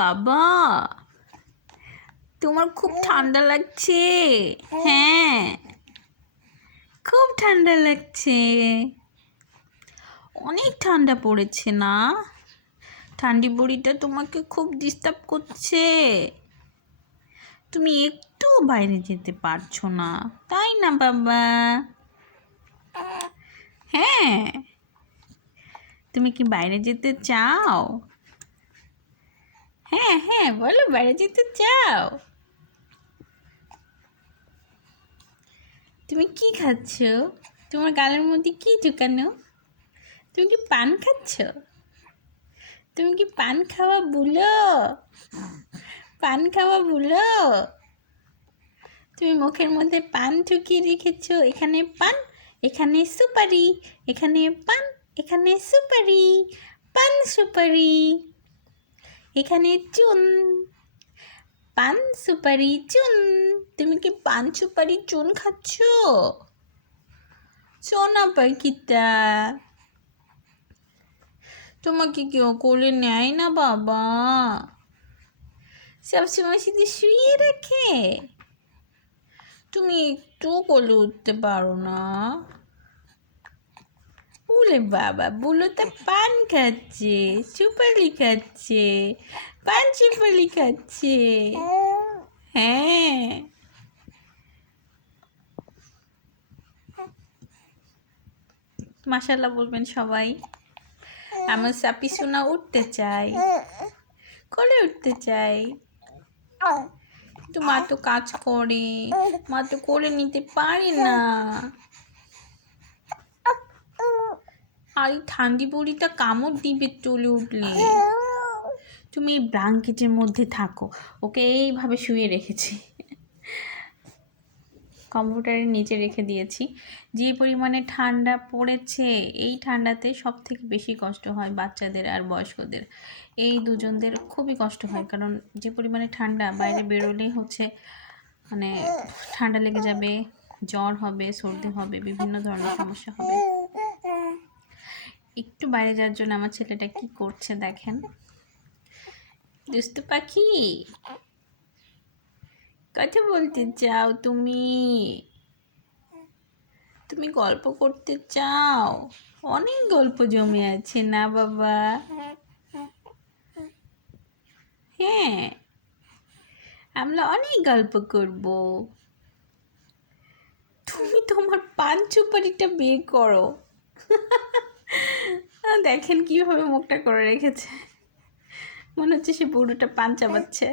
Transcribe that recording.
বাবা, তোমার খুব ঠান্ডা লাগছে। হ্যাঁ, খুব ঠান্ডা লাগছে। অনেক ঠান্ডা পড়েছে না? ঠান্ডি বুড়িটা তোমাকে খুব ডিস্টার্ব করছে। তুমি একটু বাইরে যেতে পারছো না, তাই না বাবা? হ্যাঁ, তুমি কি বাইরে যেতে চাও? হ্যাঁ হ্যাঁ, বলো, বাইরে যেতে চাও? তুমি কি খাচ্ছ? তোমার গালের মধ্যে কি ঢুকানো? তুমি কি পান খাচ্ছ? তুমি কি পান খাওয়া বুলো? পান খাওয়া বুলো? তুমি মুখের মধ্যে পান ঢুকিয়ে রেখেছো। এখানে পান, এখানে সুপারি, এখানে পান, এখানে সুপারি, পান সুপারি, এখানে চুন, পান সুপারি চুন। তুমি কি পান সুপারি চুন খাচ্ছ? সোনা পাখিটা, তোমাকে কেউ কোলে নেয় না বাবা? সবসময় শুধু শুয়ে রাখে। তুমি একটু কোলে উঠতে পারো না? ওলে বাবা, বুলো তো পান খাচ্ছে, সুপারি খাচ্ছে, পান সুপারি খাচ্ছে। হ্যাঁ, মাশাআল্লাহ বলবেন সবাই। আমার সাপি সোনা উঠতে চাই, কোলে উঠতে চাই, কিন্তু মা তো কাজ করে, মা তো কোলে নিতে পারে না। আর এই ঠান্ডি বুড়িটা কামড় দিবে চলে উঠলে। তুমি এই ব্ল্যাঙ্কেটের মধ্যে থাকো, ওকে এইভাবে শুয়ে রেখেছি, কম্পিউটারের নিচে রেখে দিয়েছি। যে পরিমাণে ঠান্ডা পড়েছে, এই ঠান্ডাতে সব থেকে বেশি কষ্ট হয় বাচ্চাদের আর বয়স্কদের। এই দুজনদের খুবই কষ্ট হয়, কারণ যে পরিমাণে ঠান্ডা, বাইরে বেরোলেই হচ্ছে মানে ঠান্ডা লেগে যাবে, জ্বর হবে, সর্দি হবে, বিভিন্ন ধরনের সমস্যা হবে। একটু বাইরে যাওয়ার জন্য আমার ছেলেটা কি করছে দেখেন। দুষ্টু পাখি, কথা বলতে চাও তুমি? তুমি গল্প করতে চাও? অনেক গল্প জমে আছে না বাবা? হ্যাঁ, আমরা অনেক গল্প করব। তুমি তোমার পান সুপারিটা বের করো। দেখেন কিভাবে মুখটা করে রেখেছে, মনে হচ্ছে সে বুড়োটা পান চাবাচ্ছে।